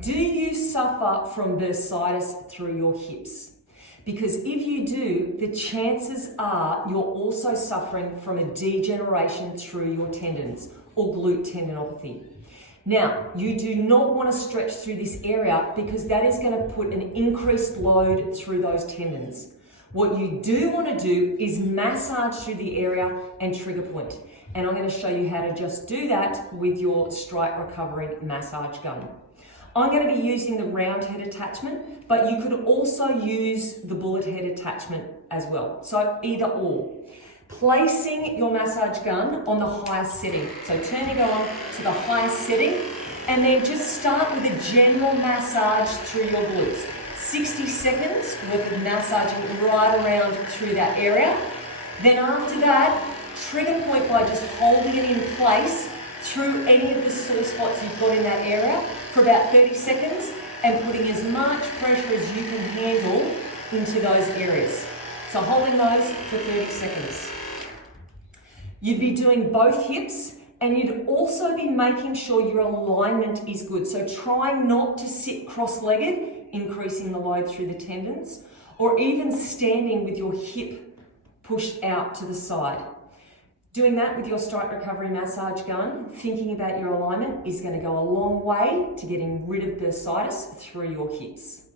Do you suffer from bursitis through your hips? Because if you do, the chances are you're also suffering from a degeneration through your tendons or glute tendinopathy. Now, you do not want to stretch through this area because that is going to put an increased load through those tendons. What you do want to do is massage through the area and trigger point. And I'm going to show you how to just do that with your Stryke Recovery Massage Gun. I'm going to be using the round head attachment, but you could also use the bullet head attachment as well. So either or. Placing your massage gun on the highest setting. So turning it on to the highest setting and then just start with a general massage through your glutes. 60 seconds worth of massaging right around through that area. Then after that, trigger point by just holding it in place through any of the sore spots you've got in that area for about 30 seconds and putting as much pressure as you can handle into those areas. So holding those for 30 seconds. You'd be doing both hips and you'd also be making sure your alignment is good. So trying not to sit cross-legged, increasing the load through the tendons, or even standing with your hip pushed out to the side. Doing that with your Stryke Recovery Massage Gun, thinking about your alignment is going to go a long way to getting rid of bursitis through your hips.